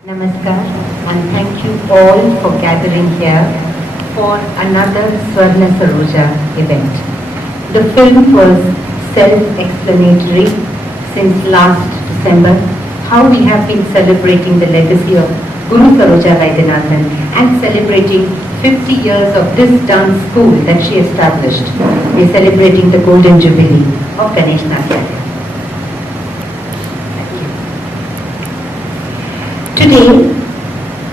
Namaskar, and thank you all for gathering here for another Swarna Saroja event. The film was self-explanatory since last December, how we have been celebrating the legacy of Guru Saroja Vaidyanathan and celebrating 50 years of this dance school that she established. We are celebrating the Golden Jubilee of Ganesh Nathyalaya. Today,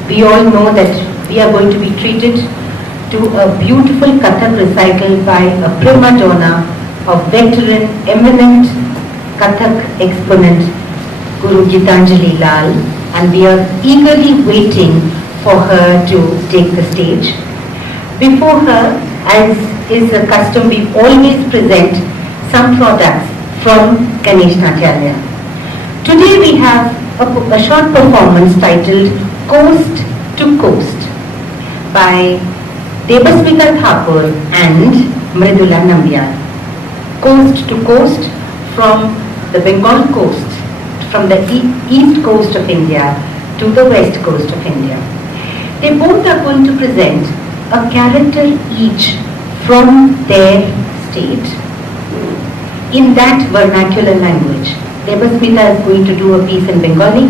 we all know that we are going to be treated to a beautiful Kathak recital by a prima donna, a veteran, eminent Kathak exponent, Guru Gitanjali Lal, and we are eagerly waiting for her to take the stage. Before her, as is the custom, we always present some products from Ganesh Nathyalaya. Today we have a short performance titled Coast to Coast by Debasmita Thakur and Mridula Nambiar. Coast to Coast from the Bengal coast, from the east coast of India to the west coast of India. They both are going to present a character each from their state in that vernacular language. Debasmita is going to do a piece in Bengali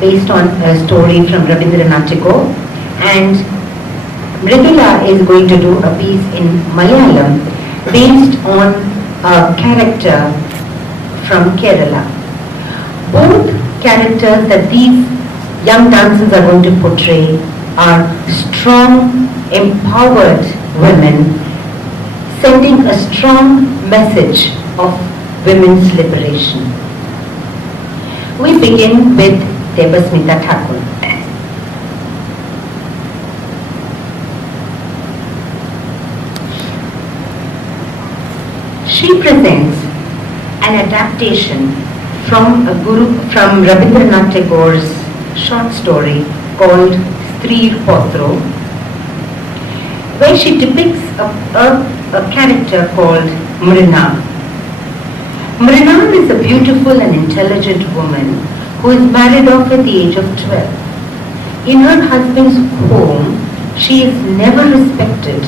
based on a story from Rabindranath Tagore, and Mridula is going to do a piece in Malayalam based on a character from Kerala. Both characters that these young dancers are going to portray are strong, empowered women sending a strong message of women's liberation. We begin with Debasmita Thakur. She presents an adaptation from Rabindranath Tagore's short story called Strir Potro, where she depicts a character called Mrina. Mrina is a beautiful and intelligent woman who is married off at the age of 12. In her husband's home, she is never respected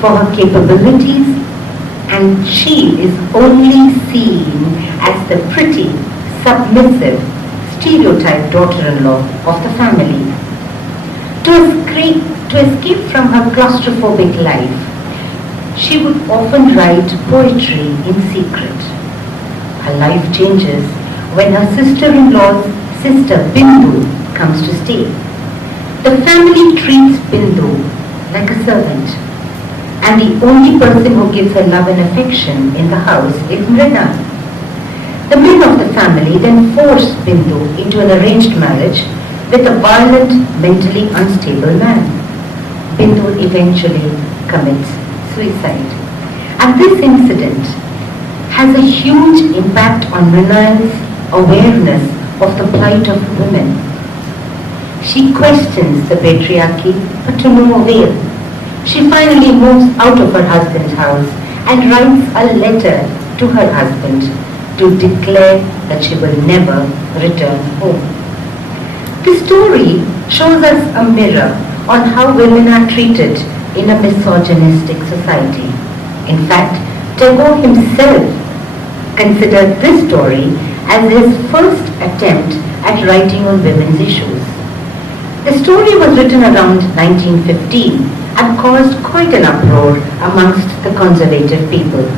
for her capabilities, and she is only seen as the pretty, submissive, stereotyped daughter-in-law of the family. To escape from her claustrophobic life, she would often write poetry in secret. Her life changes when her sister-in-law's sister Bindu comes to stay. The family treats Bindu like a servant, and the only person who gives her love and affection in the house is Mrina. The men of the family then force Bindu into an arranged marriage with a violent, mentally unstable man. Bindu eventually commits suicide. And this incident has a huge impact on Mrina's awareness of the plight of women. She questions the patriarchy, but to no avail. She finally moves out of her husband's house and writes a letter to her husband to declare that she will never return home. The story shows us a mirror on how women are treated in a misogynistic society. In fact, Tagore himself considered this story as his first attempt at writing on women's issues. The story was written around 1915 and caused quite an uproar amongst the conservative people.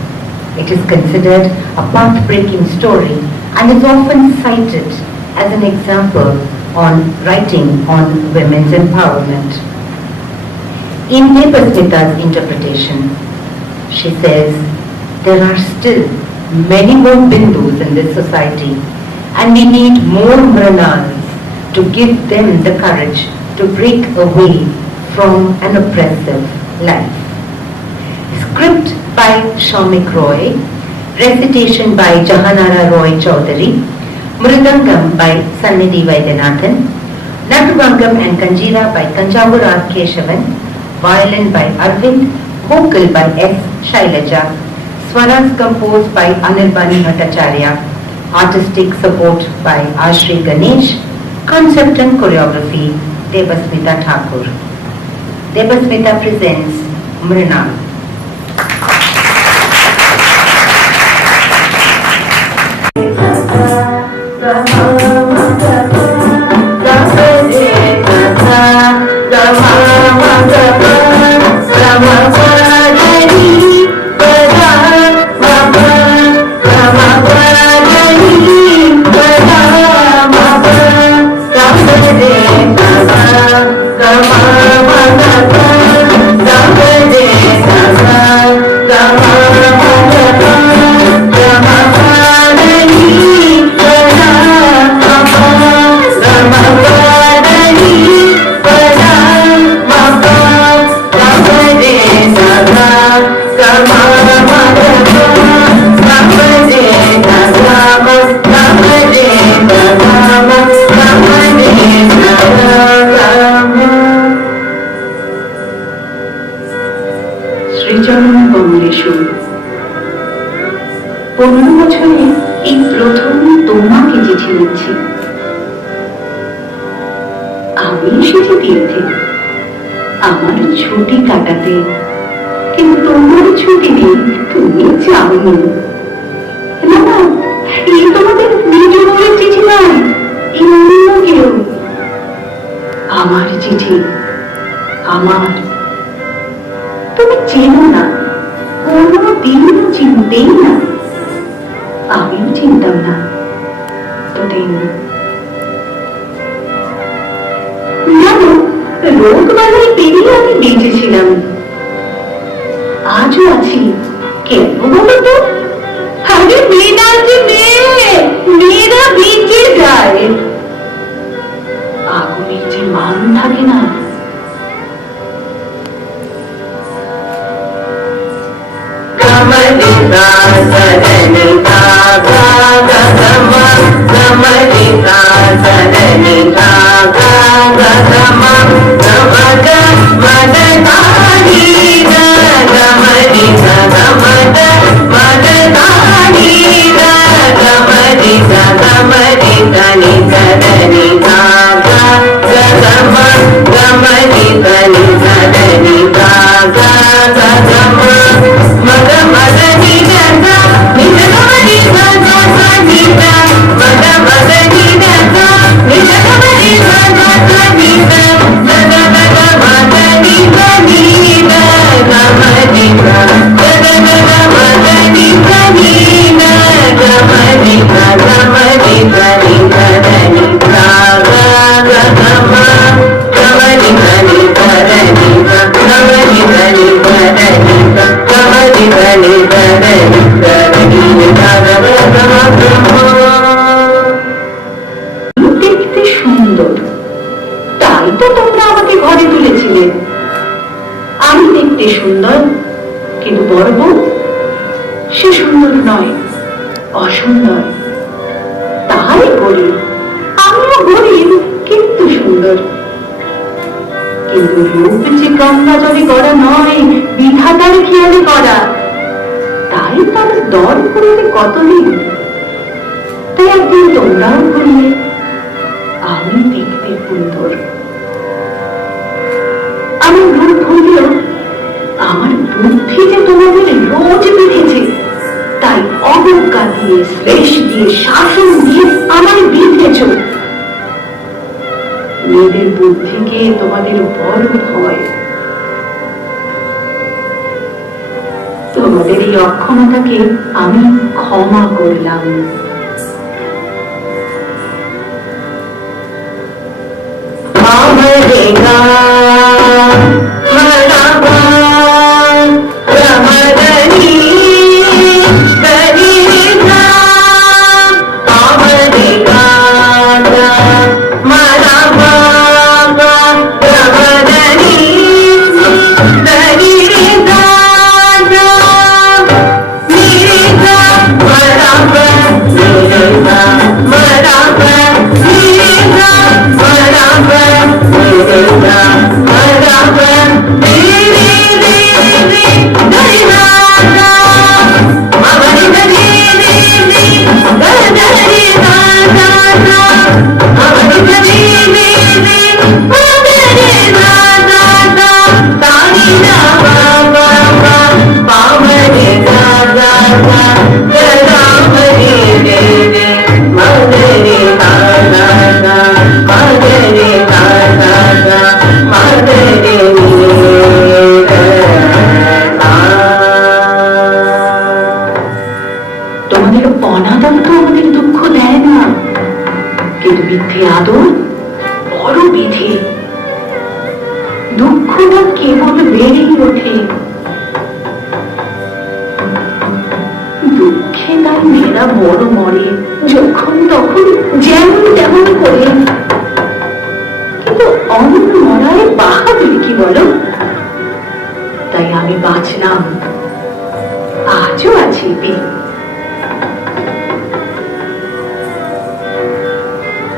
It is considered a path-breaking story and is often cited as an example on writing on women's empowerment. In Debasmita's interpretation, she says, there are still many more Bindus in this society, and we need more Mrinas to give them the courage to break away from an oppressive life. Script by Shaumik Roy, recitation by Jahanara Roy Chaudhary, Mridangam by Sannidhi Vaidyanathan, Natuvangam and Kanjira by Tanjavur R. Keshavan, violin by Arvind, vocal by S. Shailaja, swaras composed by Anirbani Bhattacharya, artistic support by Ashri Ganesh, Concept and choreography, Debasmita Thakur. Debasmita presents Mrinal. শ্রীচরণ Kamaleshwar 15 বছরে এই প্রথম তোমাকে চিঠি লিখছি। আমি এসেছি তীর্থে আমার ছুটি কাটাতে, কিন্তু তোমার ছুটি নেই, তুমি যাওনি। না না, এই তোমাদের নিজ বলে চিঠি নয়, এই অন্য কেউ। আমার চিঠি, আমার। তুমি চেনো না, কোনো দিনও চিনতেই না, আমিও চিনতাম না এতদিন। জানো, রোগ বালাই পেরিয়ে আমি বেঁচেছিলাম, আজও আছি। কেন বলো তো? আরে মেয়েরা যে মেয়েরা বেঁচে যায়। আগুনের যে মান থাকে না, দেখতে সুন্দর, তাই তো তোমরা আমাকে ঘরে তুলেছিলে। আমি দেখতে সুন্দর, কিন্তু বড় বউ সে সুন্দর নয়, অসুন্দর। তাই বলি আমিও গরিব কিন্তু সুন্দর। কিন্তু রূপ যে গঙ্গা জলে গড়া নয়, বিধাতার খেয়ালে করা, তাই তার দর করলে কতদিন। তাই একদিন তোমরাও বললে আমি দেখতে সুন্দর। আমার রূপ হইলেও আমার বুদ্ধি যে তোমাদের রোজ বেঁধেছে, তাই অবজ্ঞা দিয়ে, শ্লেষ দিয়ে, শাসন দিয়ে আমার বিঁধেছ। মেয়েদের বুদ্ধিকে তোমাদের বড় ভয়। তোমাদের এই অক্ষমতাকে আমি ক্ষমা করলাম। Thank you. মধ্যে আদর, বড় বিধি। দুঃখটা কেবল বেড়েই ওঠে। দুঃখে তার মেয়েরা বড় মরে, যখন তখন যেমন তেমন করে। কিন্তু অমন মরায় বাহাদুরি কি বলো? তাই আমি বাঁচলাম, আজও আছি।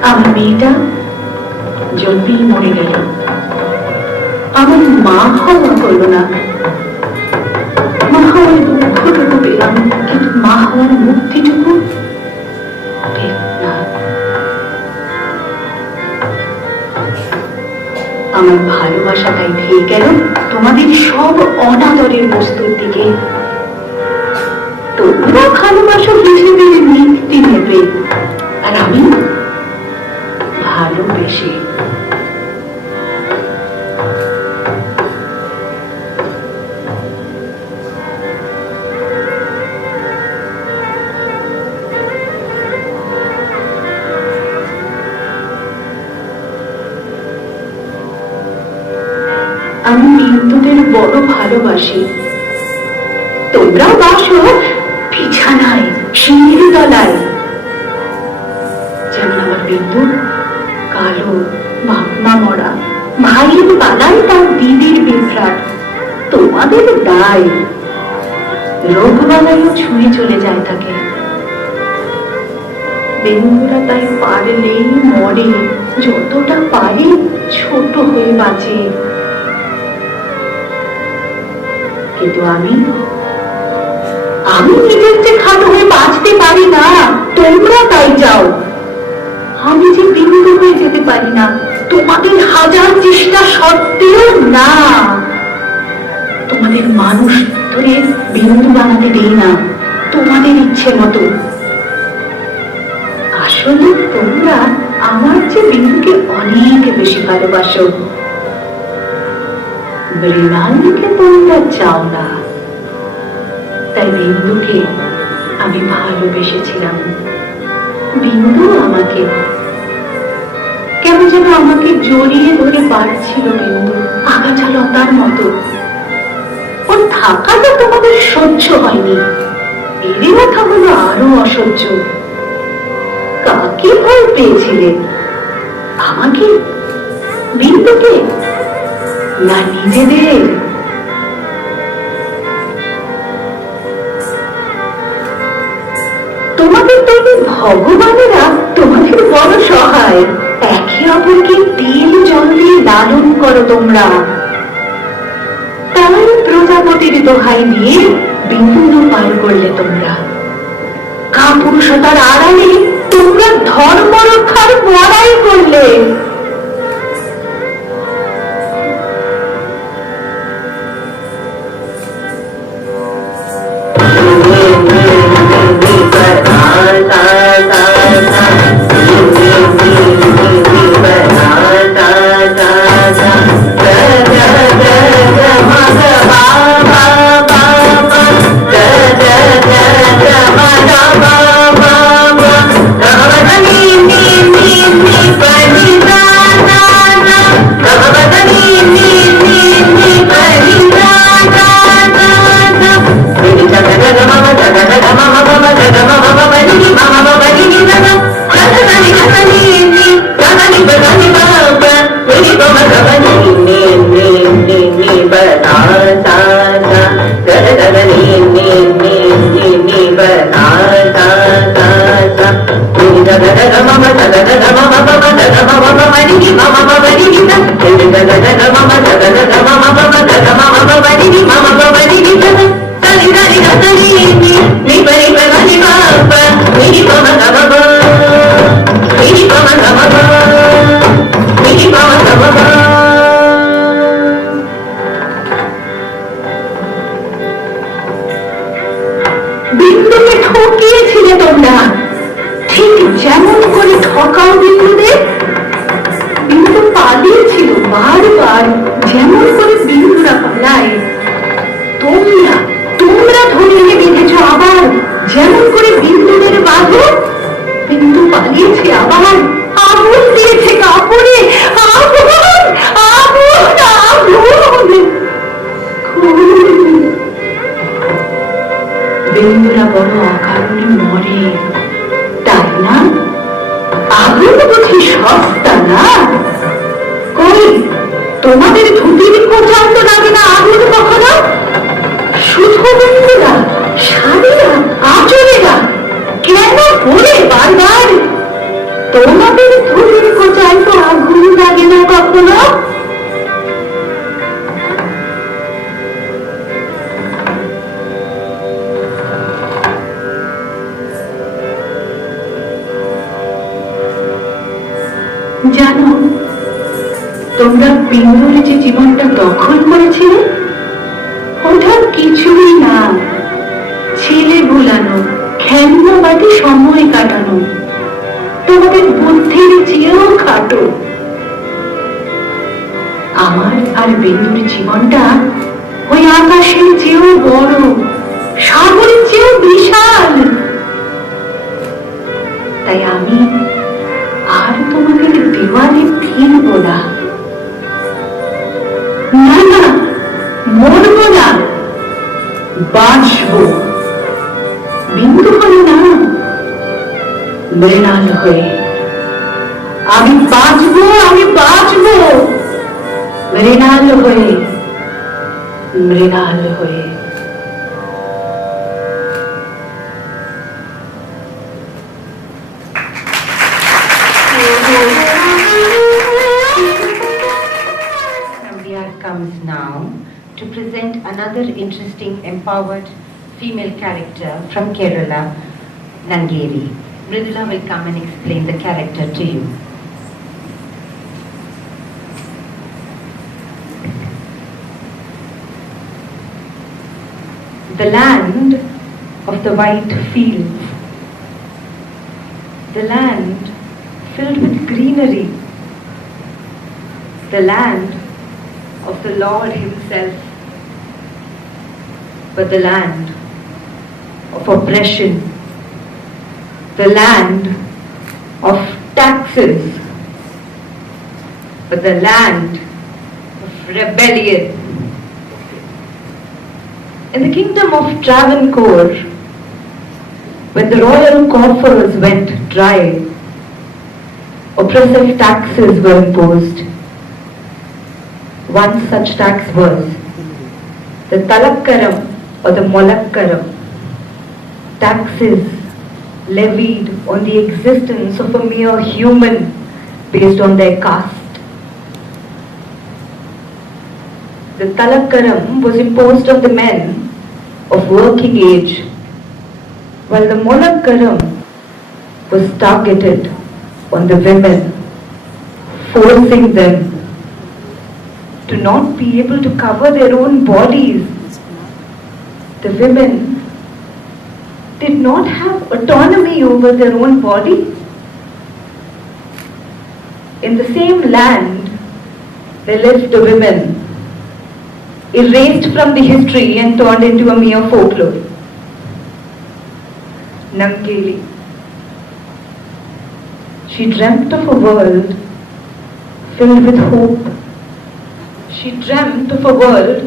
আমার মেয়েটা জন্মেই মরে গেল। আমার মা হওয়া হলো না। মা হওয়ার দুঃখটুকু পেলাম, কিন্তু মা হওয়ার মুক্তিটুকু পেলাম না। আমার ভালোবাসাটাই ধেয়ে গেল তোমাদের সব অনাদরের বস্তুর দিকে। তোমরা ভালোবাসো হিসেবে মুক্তি নেবে, আর আমি ভালোবেসে। আমি বিন্দুদের বড় ভালোবাসি। তোমরা বাসো বিছানায়, সিঁড়ির তলায়। যেমন আমার বিন্দু কালো, মাগমা মরা, ভাইয়ের পালায় তার দিদির বিভ্রাট। তোমাদের দায় রোগ বালাইও ছুঁয়ে চলে যায় তাকে। বিন্দুরা তাই পারলেই মরে, যতটা পারে ছোট হয়ে বাঁচে। কিন্তু আমি নিজের যে খাটো হয়ে বাঁচতে পারি না, তোমরা তাই চাও। আমি যে বিন্দু হয়ে যেতে পারি না, তোমাদের হাজার চেষ্টা সত্ত্বেও না। তোমাদের মানুষ ধরে বিন্দু বানাতে দেই না, তোমাদের ইচ্ছে মতো। আসলে তোমরা আমার যে বিন্দুকে অনেক বেশি ভালোবাসো। মৃণালকে তোমরা চাও না, তাই বিন্দুকে আমি ভালোবেসেছিলাম। বিন্দু আমাকে কেন যেন আমাকে জড়িয়ে ধরে বাড়ছিল। বিন্দু আগাছালতার মতো। ওর থাকাটা তোমাদের সহ্য হয়নি, বেড়ে ওঠা হলো আরো অসহ্য। কাকে ভয় পেয়েছিলে? আমাকে, বিন্দুকে, না নিজেদের? তোমাদের তৈরি ভগবানেরা তোমাদের বড় সহায়। একে অপরকে তেল জল দিয়ে লালন করো তোমরা। তাই প্রজাপতির দোহাই দিয়ে বিন্দু পার করলে তোমরা। কাপুরুষতার আড়ালে তোমরা ধর্ম রক্ষার বড়াই করলে। বিন্দুকে ঠকিয়েছিলে তোমরা, ঠিক যেমন করে ঠকাও বিন্দুদের। বিন্দু পালিয়েছিল বারবার, যেমন করে বিন্দুরা পালায়। তোমরা ধরে বেঁধেছ আবার, যেমন করে বিন্দুদের বাঁধো। বিন্দু পালিয়েছে আবার, আগুন আগুন বুঝি সস্তা না? কই তোমাদের ধুতির কোচাল তো লাগে না আগুন কখনো? শুধু বন্ধুরা, শাড়িরা, আঁচলেরা কেন পরে বারবার? তোমাদের ধুতির কোচাল তো আগুন লাগে না কখনো? জানো, তোমরা বিন্দুর যে জীবনটা দখল করেছিলে ওটা কিছুই না, ছেলে ভুলানো, খেলনাবাদী সময় কাটানো, তোমাদের বুদ্ধির চেয়েও খাটো। আমার আর বিন্দুর জীবনটা ওই আকাশের চেয়েও বড়, সাগরের চেয়েও বিশাল। তাই আমি আর তোমাদের দেওয়ালে ফিরবো না। না না, মরবো না, বাঁচবো। বিন্দু হয়ে না, মৃণাল হয়ে। আমি বাঁচবো, আমি বাঁচবো, মৃণাল হয়ে, মৃণাল হয়ে। Nambiar comes now to present another interesting empowered female character from Kerala, Nangeri. Mridula will come and explain the character to you. The land of the white fields, the land filled with greenery, the land of the Lord Himself, but the land of oppression, the land of taxes, but the land of rebellion. In the kingdom of Travancore, when the royal coffers went dry, oppressive taxes were imposed. One such tax was the Talakkaram or the Molakkaram, taxes levied on the existence of a mere human based on their caste. The Talakkaram was imposed on the men of working age, while the Molakkaram was targeted on the women, forcing them to not be able to cover their own bodies. The women did not have autonomy over their own body. In the same land, there lived the women, erased from the history and turned into a mere folklore. Nangeli. She dreamt of a world filled with hope. She dreamt of a world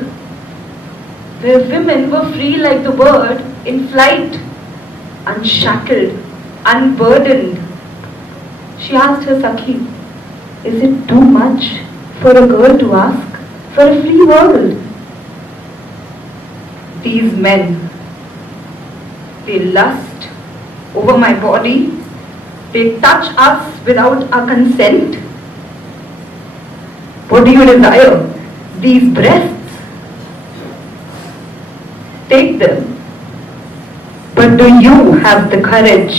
where women were free like the bird in flight, unshackled, unburdened. She asked her Sakhi, is it too much for a girl to ask for a free world? These men, they lust over my body, they touch us without our consent. What do you desire? These breasts? Take them. But do you have the courage?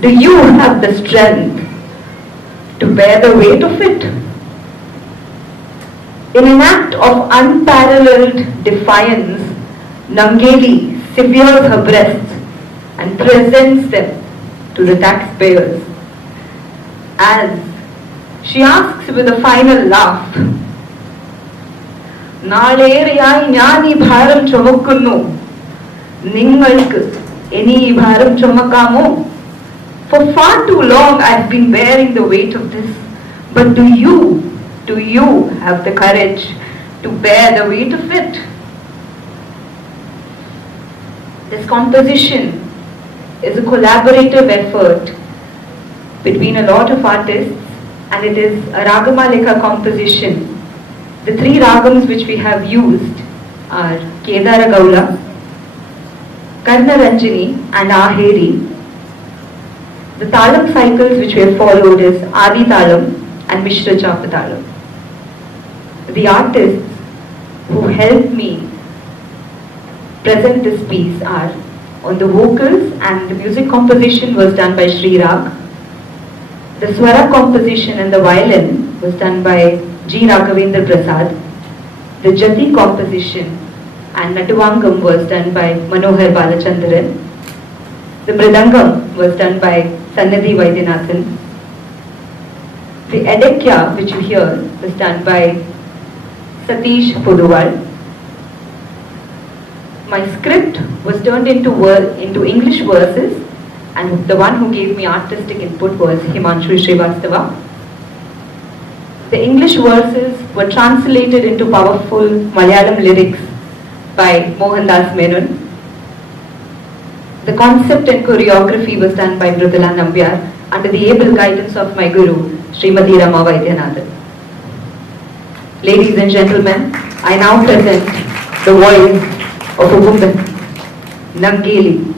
Do you have the strength to bear the weight of it? In an act of unparalleled defiance, Nangeli severes her breasts and presents them to the taxpayers. As she asks with a final laugh, നാളേറെയായി ഞാൻ ഈ ഭാരം ചുമക്കുന്നു, നിങ്ങൾക്ക് ഇനി ഈ ഭാരം ചുമക്കാമോ? For far too long I've been bearing the weight of this, but do you have the courage to bear the weight of it? This composition is a collaborative effort between a lot of artists, and it is a Ragamalika composition. The three ragams which we have used are Kedara Gaula, Karnaranjini and Aheri. The Talam cycles which we have followed is Adi Talam and Mishra Chapatalam. The artists who helped me present this piece are on the vocals, and the music composition was done by Sri Rag. The Swara composition and the violin was done by G. Raghavendra Prasad. The Jati composition and Natuvangam was done by Manohar Balachandran. The Mridangam was done by Sannidhi Vaidyanathan. The Edekya, which you hear, was done by Satish Poduval. My script was turned into English verses, and the one who gave me artistic input was Himanshu Srivastava. The English verses were translated into powerful Malayalam lyrics by Mohandas Menon. The concept and choreography was done by Mridula Nambyar under the able guidance of my guru, Srimati Rama Vaidyanathan. Ladies and gentlemen, I now present the voice of Ugundan, Nangeli.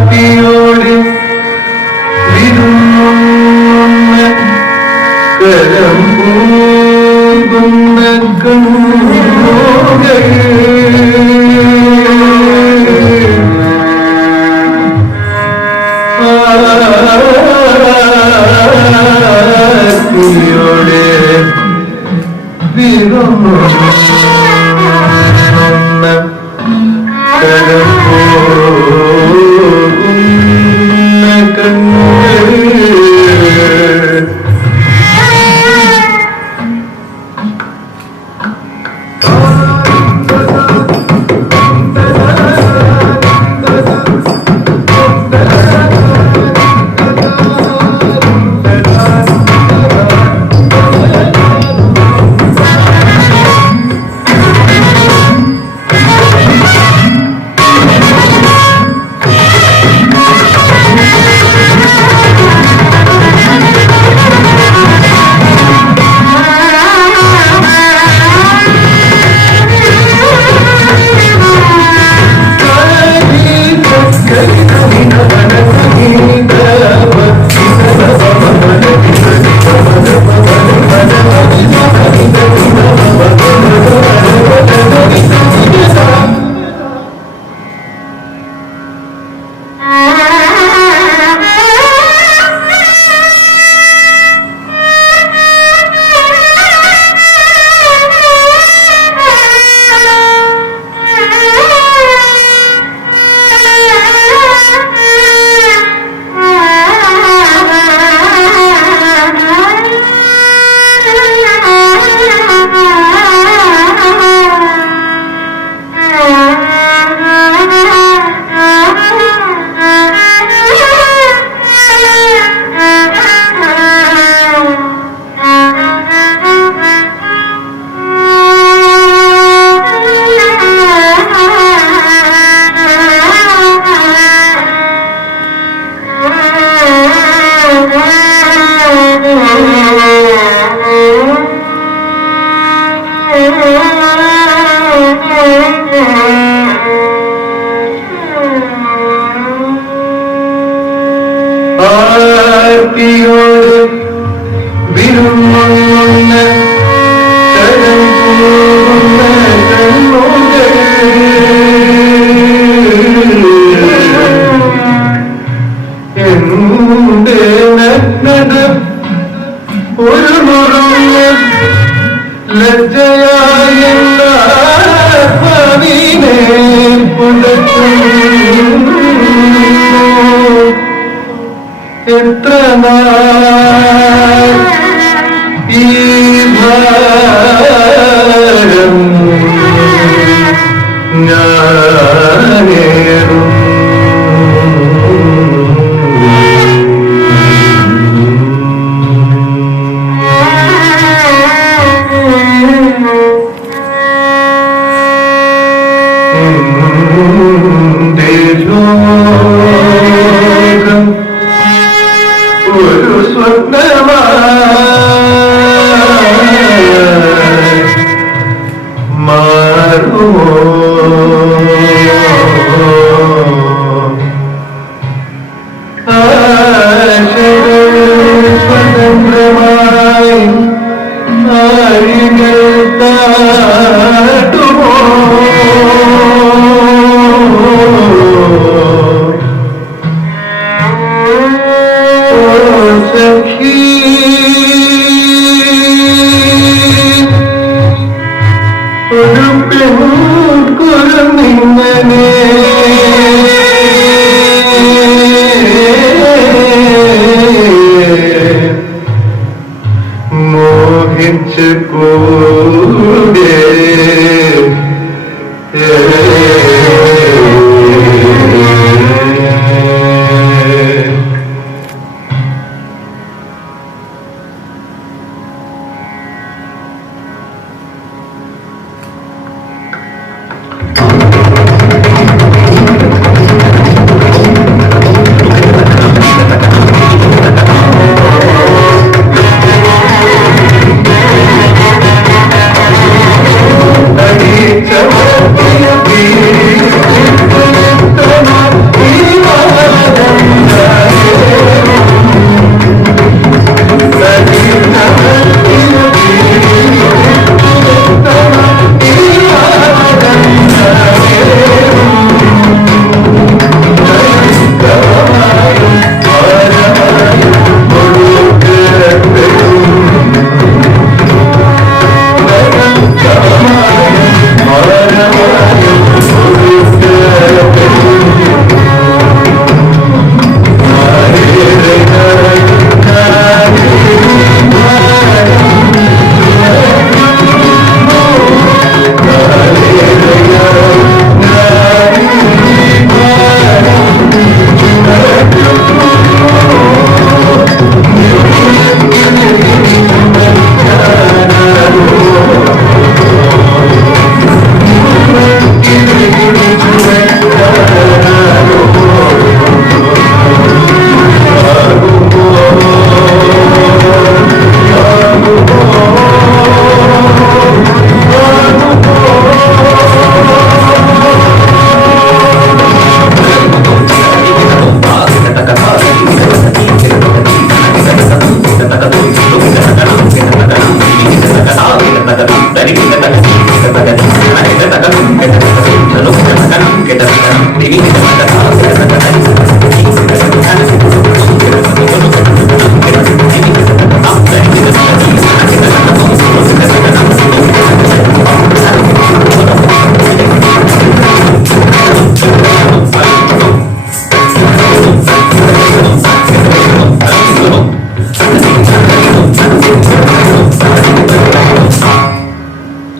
ആർത്തിയോട് വിരുന്നുണ്ണ കരം പൂകുന്ന കണ്ണുകൾ ആർത്തിയോടെ വിരുന്നുണ്ണ കരം പോകുന്ന കണ്ണുകൾ ആർത്തിയോട് വിരുന്നുണ്ണ കരം പോകുന്ന കണ്ണുകൾ എന്റെ നഗ്നത ഒരു നുറുങ്ങ ലജ്ജയായ പതിനെ പുലർത്തുന്നു എത്ര നാൾ ഈ ഭാരം ഞാനേറും ലോകം ഒരു സ്വപ്നമായി മാറുമോ സ്വതന്ത്രമായി ആഴികൾ താട്ടുമോ ഒരു പെൺകുരുന്നിങ്ങനെ മോഹിച്ച് കൂടെ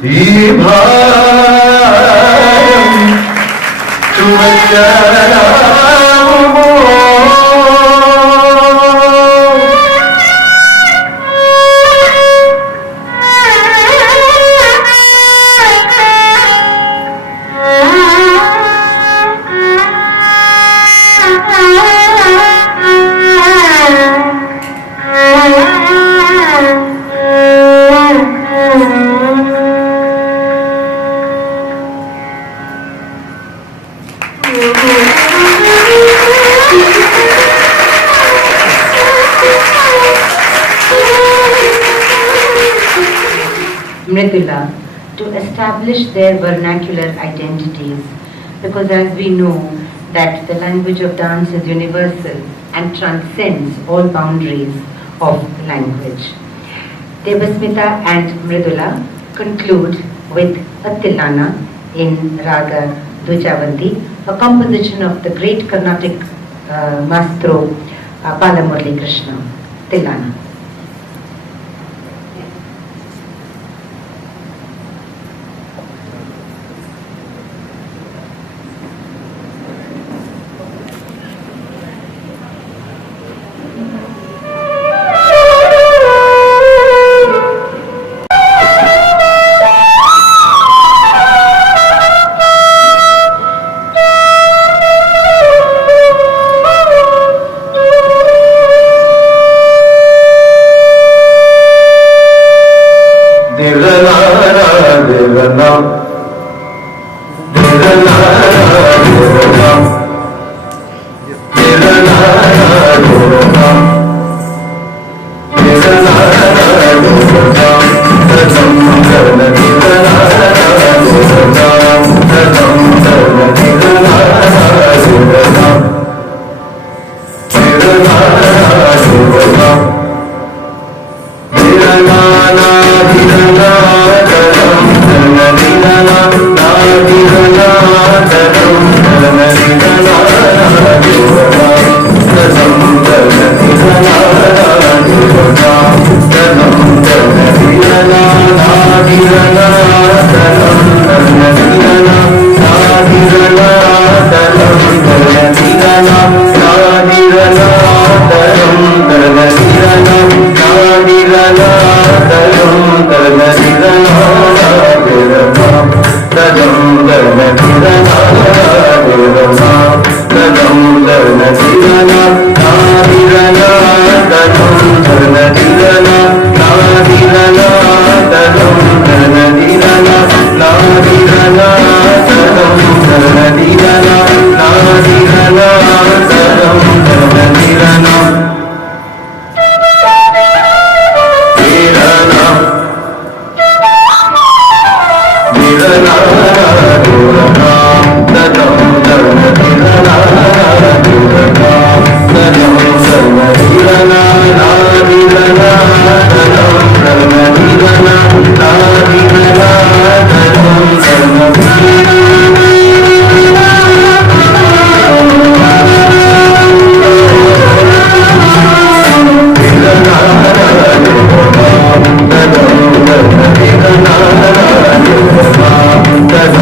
ఈ భారం చుమచాము Mridula to establish their vernacular identities, because as we know that the language of dance is universal and transcends all boundaries of language. Devasmita and Mridula conclude with a Tilana in Raga Dvijavanti, a composition of the great Carnatic maestro Balamurali Krishna. Tilana. da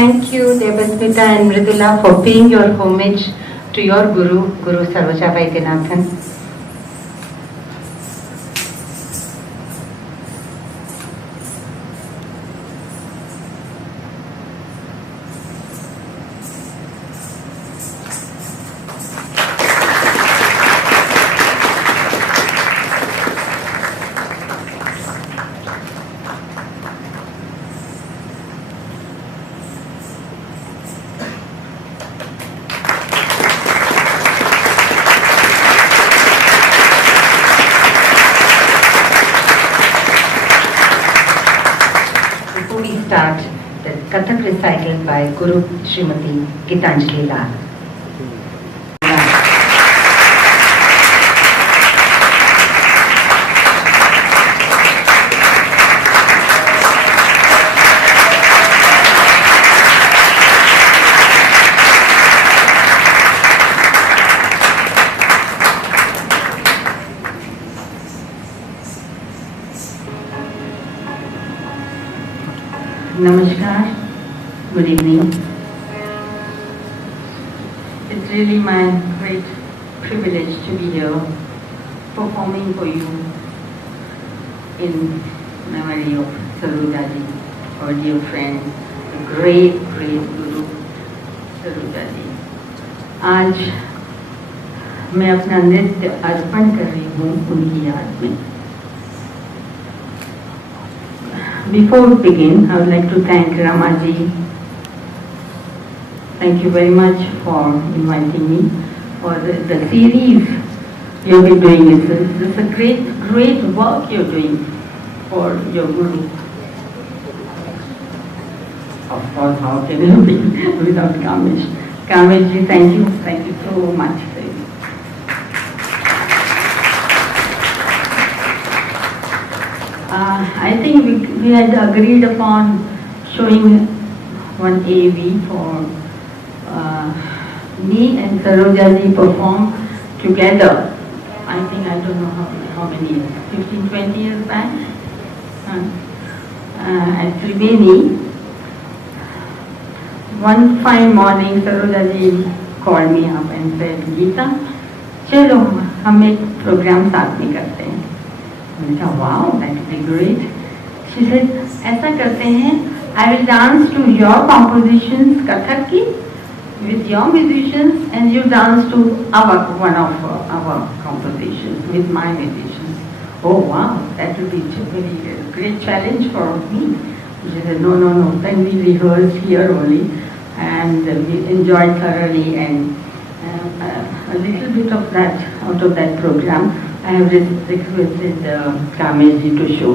Thank you, Devasmita and Mridula, for paying your homage to your Guru, Guru Saroja Vaidyanathan. Before we start, the Kathak recital by Guru Srimati Gitanjali Lal. Namaskar, good evening. It's really my great privilege to be here performing for you in memory of Sarojaji, our dear friend, the great Guru Sarojaji. आज मैं अपना नृत्य अर्पण कर रही हूँ उनकी याद में. Before we begin, I would like to thank Ramaji. Thank you very much for inviting me for the series you've been doing. It's a great work you're doing for your Guru. Of course, how can you be without Kamesh? Kamesh ji, thank you so much. I think we had agreed upon showing one AV for me and Sarojaji perform together. I think, I don't know how many years, 15, 20 years back. At Triveni. One fine morning, Sarojaji called me up and said, Geeta, चलो हम एक programme साथ में करते हैं. मैंने कहा wow, that would be great. She said, ऐसा करते हैं, I will dance to your compositions Kathak ki with your musicians and you dance to one of our compositions with my musicians. Oh wow, that will be a very great challenge for me. She said, no, then we rehearsed here only and we enjoyed thoroughly and a little bit of that out of that program I have requested Kamesh ji to show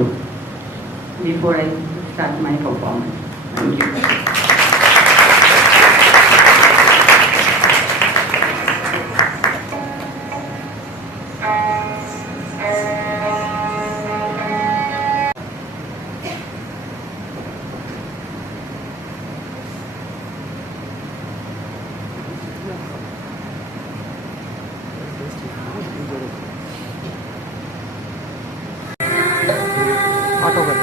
before I start my performance. Thank you. Auto कर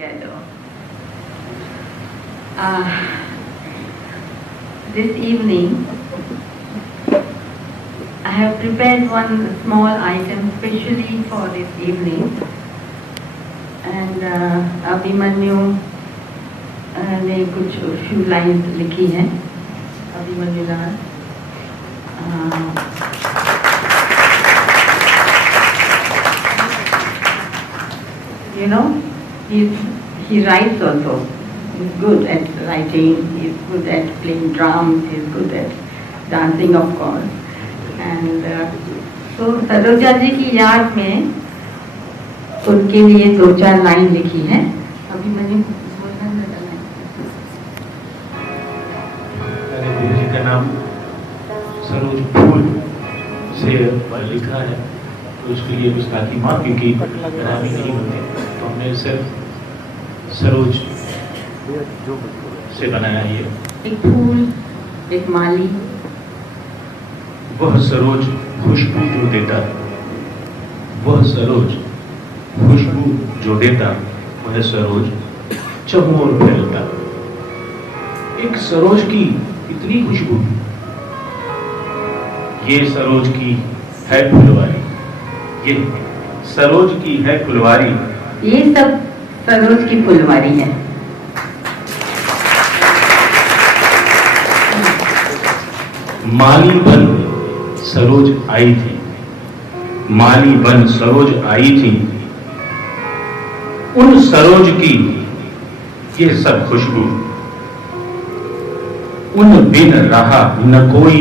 together. This evening, I have prepared one small item specially for this evening, and Abhimanyu ने कुछ few lines लिखी हैं. अभिमन्यु लाल. You know, he writes also. He's good at writing, he's good at playing drums, he's good at dancing, of course. And so Saroja जी की याद में उनके लिए 2-4 line लिखी है. अभी मैंने गुरु जी का नाम सरोज फूल से लिखा है, तो उसके लिए गुस्ताखी माफ, क्योंकि नामी नहीं होते, तो हमने सिर्फ सरोज से बनाया ये. एक फूल, एक माली. वह सरोज खुशबू जो देता, वह सरोज खुशबू जो देता, वह सरोज चहुओर फैलता. एक सरोज की इतनी खुशबू, ये सरोज की है फुलवारी, ये सरोज की है फुलवारी. ये सब सरोज की फुलवारी है. माली बन सरोज आई थी, माली बन सरोज आई थी, उन सरोज की ये सब खुशबू, उन बिन रहा न कोई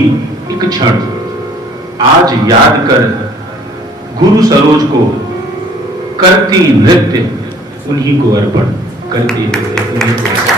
एक क्षण. आज याद कर गुरु सरोज को, करती नृत्य उन्हीं को अर्पण, करती नृत्य उन्हीं को अर्पण.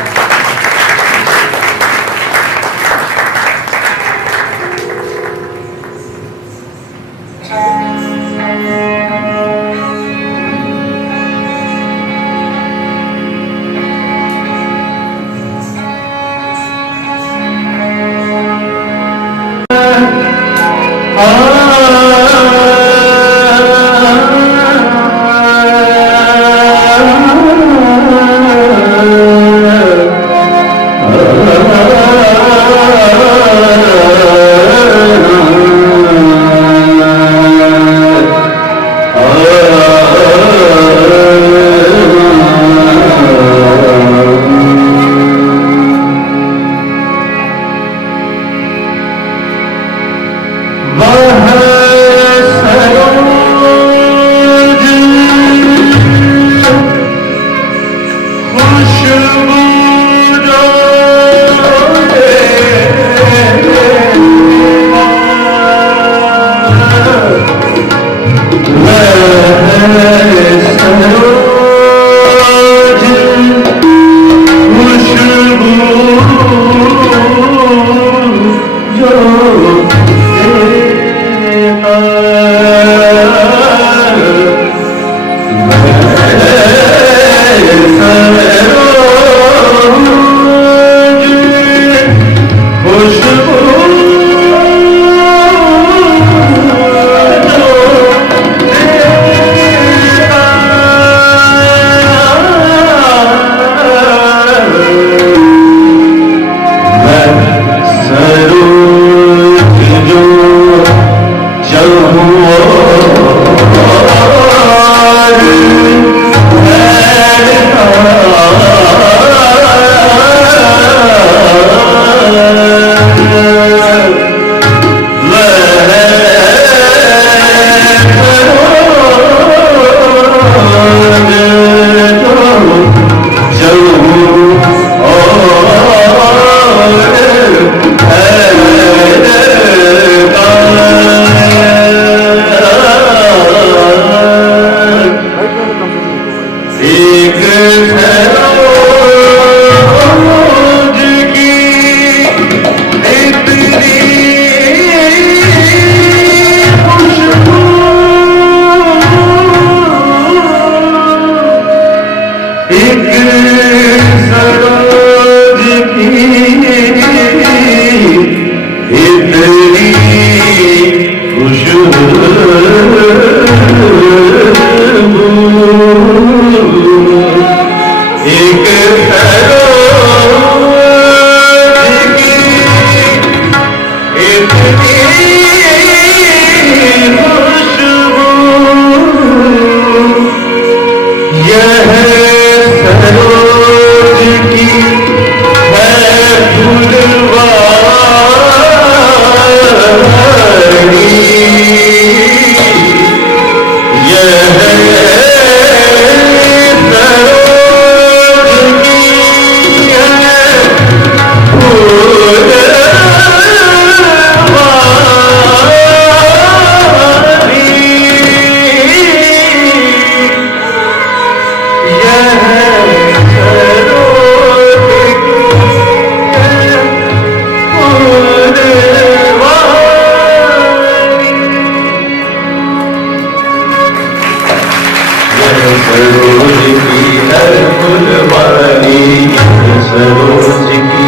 सरोज की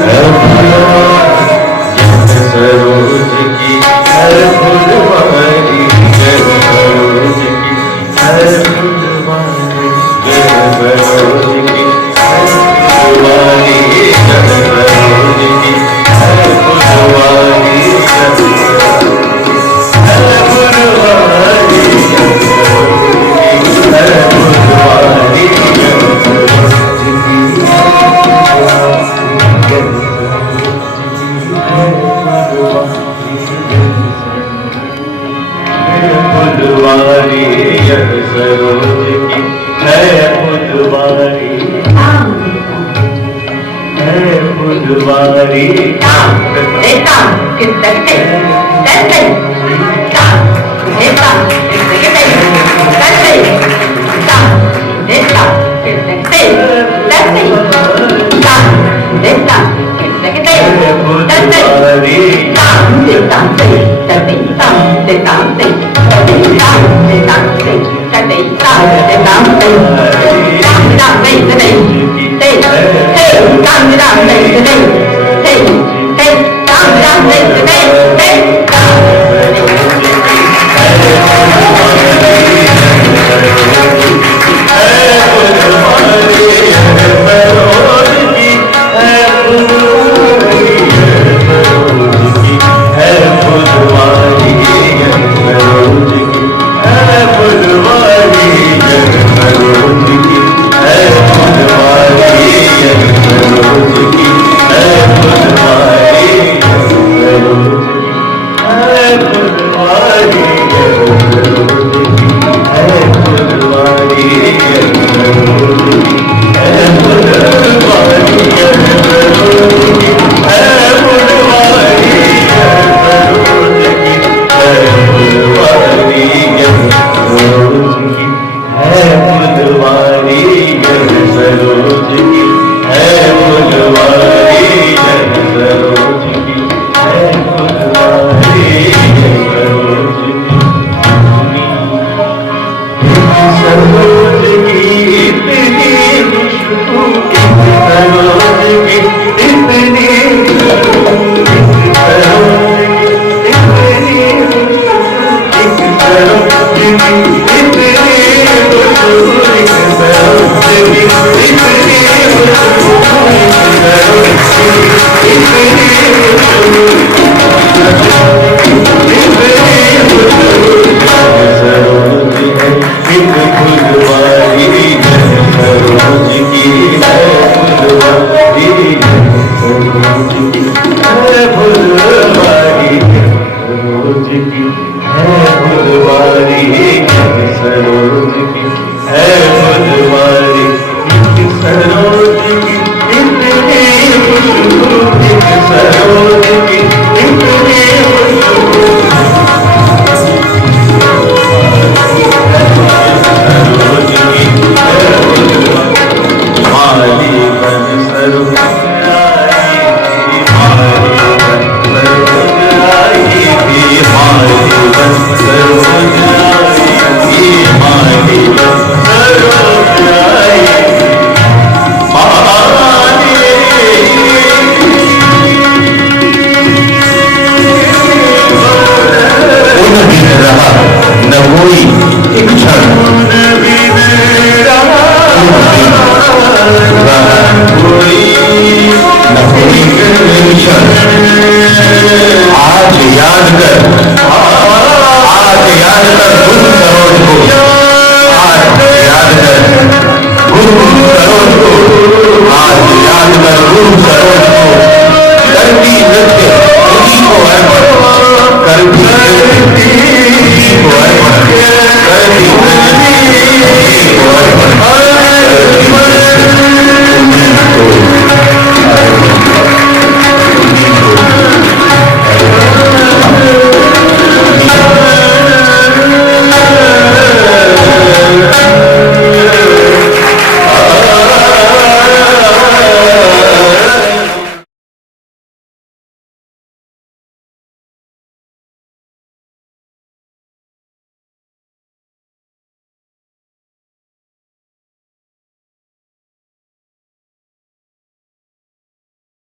है फुलवारी, जय सरोज की है फुलवारी, जय सरोज की है फुलवारी, जय सरोज की है फुलवारी, जय सरोज की है फुलवारी, जय फुलवारी, फुलवारी यह सरोज की है फुलवारी, है फुलवारी। Hey!